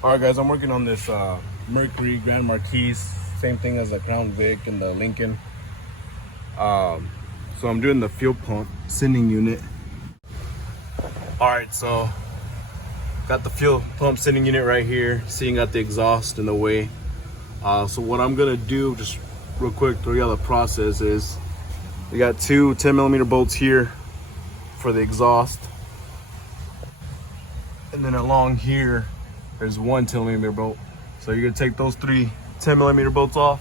All right, guys, I'm working on this Mercury Grand Marquis, same thing as the Crown Vic and the Lincoln. So I'm doing the fuel pump sending unit. All right, so got the fuel pump sending unit right here. Seeing got the exhaust in the way. So what I'm gonna do, just real quick, through the process is, we got two 10mm bolts here for the exhaust, and then along here there's one 10mm bolt. So you're gonna take those three 10mm bolts off,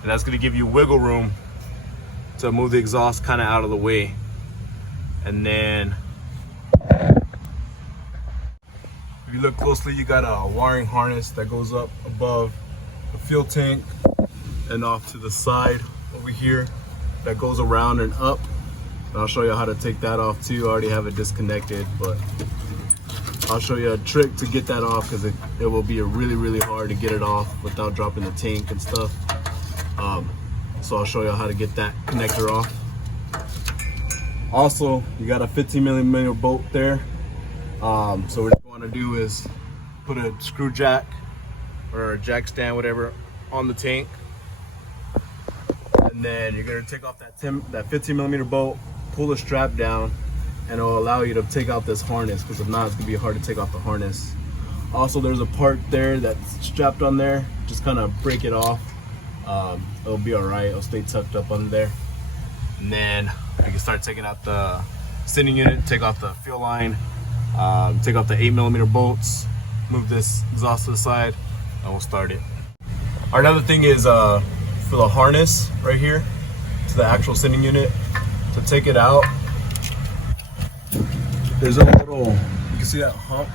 and that's gonna give you wiggle room to move the exhaust kind of out of the way. And then if you look closely, you got a wiring harness that goes up above the fuel tank and off to the side over here that goes around and up. And I'll show you how to take that off too. I already have it disconnected, but I'll show you a trick to get that off, because it will be really hard to get it off without dropping the tank and stuff. So I'll show you how to get that connector off. Also, you got a 15mm bolt there. So what you want to do is put a screw jack or a jack stand, whatever, on the tank, and then you're gonna take off that 15mm bolt, pull the strap down, and it'll allow you to take out this harness, because if not, it's gonna be hard to take off the harness. Also, there's a part there that's strapped on there. Just kind of break it off. It'll be all right. It'll stay tucked up under there. And then you can start taking out the sending unit, take off the fuel line, take off the 8mm bolts, move this exhaust to the side, and we'll start it. Another thing is for the harness right here to the actual sending unit, to take it out, there's a little, you can see that hump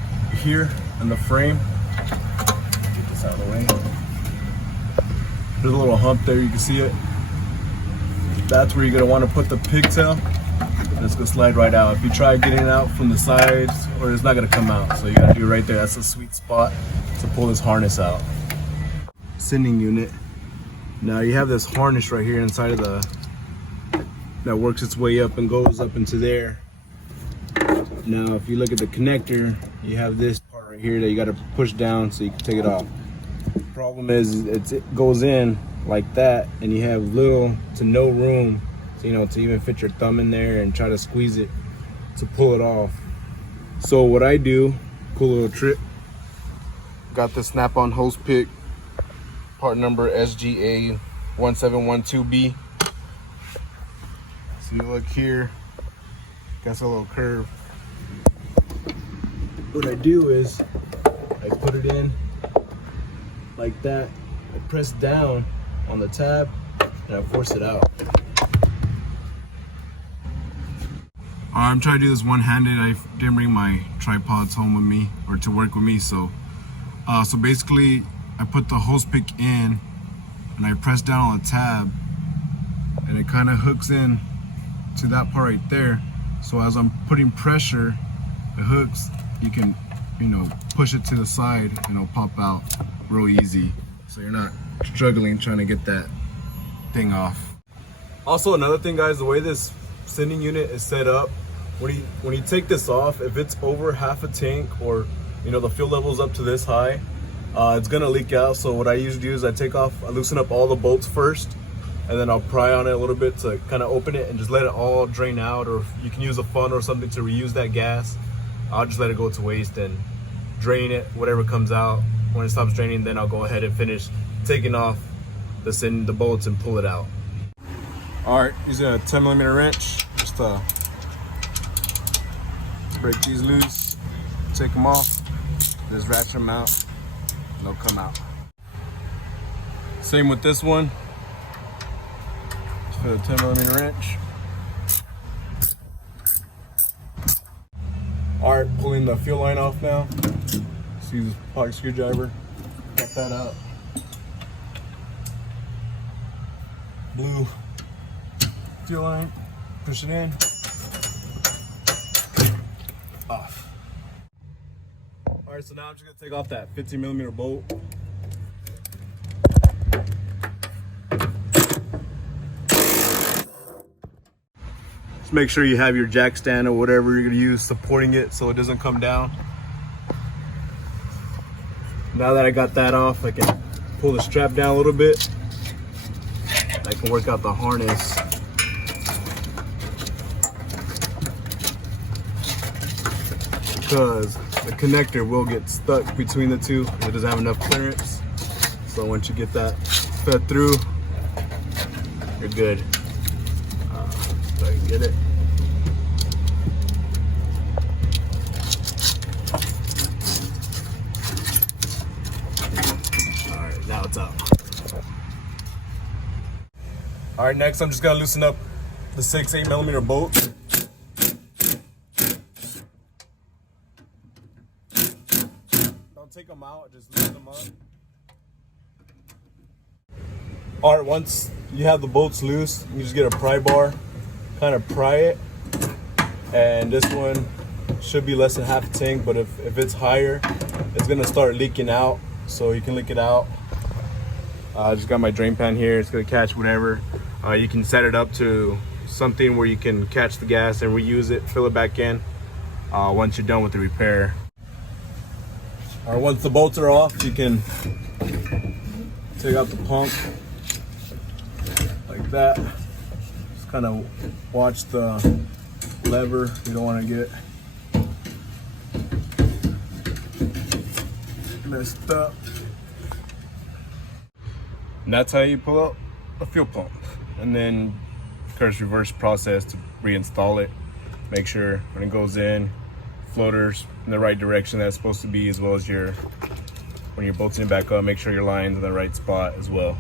here in the frame. Get this out of the way. There's a little hump there, you can see it. That's where you're gonna want to put the pigtail, and it's gonna slide right out. If you try getting it out from the sides, or it's not gonna come out. So you gotta do it right there. That's a sweet spot to pull this harness out. Sending unit. Now you have this harness right here inside of that works its way up and goes up into there. Now if you look at the connector, you have this part right here that you gotta push down so you can take it off. The problem is it goes in like that, and you have little to no room to even fit your thumb in there and try to squeeze it to pull it off. So what I do, cool little trick, got this snap-on hose pick, part number SGA 1712B. So you look here, got a little curve. What I do is I put it in like that, I press down on the tab, and I force it out. I'm trying to do this one-handed. I didn't bring my tripods home with me, or to work with me, so basically I put the hose pick in and I press down on the tab, and it kind of hooks in to that part right there. So as I'm putting pressure, it hooks, you can push it to the side and it'll pop out real easy, so you're not struggling trying to get that thing off. Also, another thing, guys, the way this sending unit is set up, when you take this off, if it's over half a tank, or the fuel level's up to this high, it's gonna leak out. So what I usually do is I loosen up all the bolts first, and then I'll pry on it a little bit to kind of open it and just let it all drain out. Or you can use a funnel or something to reuse that gas. I'll just let it go to waste and drain it, whatever comes out. When it stops draining, then I'll go ahead and finish taking off the bolts and pull it out. All right, using a 10mm wrench, just to break these loose, take them off, just ratchet them out, and they'll come out. Same with this one. Just put a 10mm wrench. All right, pulling the fuel line off now. Just use a pocket screwdriver, cut that out. Blue fuel line, push it in, off. All right, so now I'm just gonna take off that 15mm bolt. Just make sure you have your jack stand or whatever you're gonna use supporting it so it doesn't come down. Now that I got that off, I can pull the strap down a little bit. I can work out the harness. Because the connector will get stuck between the two. It doesn't have enough clearance. So once you get that fed through, you're good. So I can get it. All right, now it's out. All right, next I'm just gonna loosen up the 6-8mm bolts. Don't take them out, just loosen them up. All right, once you have the bolts loose, you just get a pry bar, kind of pry it. And this one should be less than half a tank, but if it's higher, it's gonna start leaking out. So you can leak it out. I just got my drain pan here. It's gonna catch whatever. You can set it up to something where you can catch the gas and reuse it, fill it back in once you're done with the repair. Once the bolts are off, you can take out the pump like that. Just kind of watch the lever. You don't want to get messed up. And that's how you pull out a fuel pump. And then, of course, reverse process to reinstall it. Make sure when it goes in, floaters in the right direction that it's supposed to be, as well as when you're bolting it back up, make sure your line's in the right spot as well.